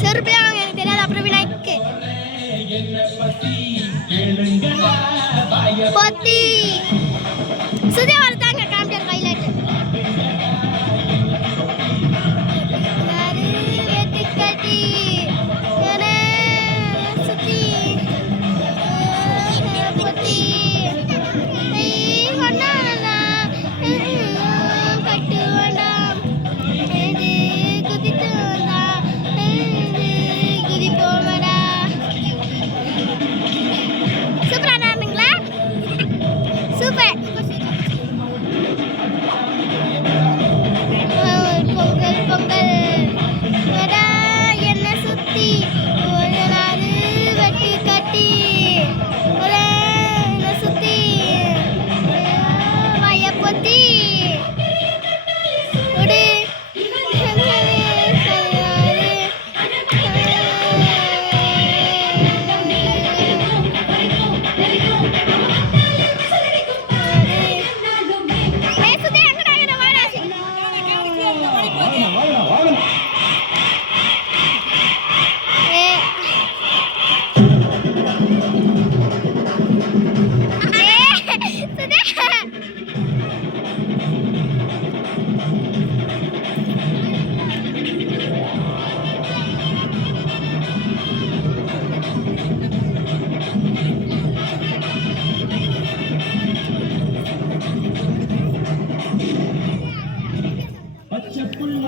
செருப்பிலே வாங்க எனக்கு தெரியாது. அப்புறம் விநாயக்கு பொத்தி சுதே வரதாங்க காமிட்டார் கையிலாட்டு வெட்டி கட்டி சுத்தி பொத்தி கட்டு வேண்டாம் குதித்து வந்தா குதி போமடா. சூப்பரா இருந்தீங்களா? சூப்பர். பொங்கல் பொங்கல் வடா என்ன சுத்தி ஒரு நாள் வெட்டி கட்டி என்ன சுத்தி வாய பொத்தி உடு பச்சை புள்ள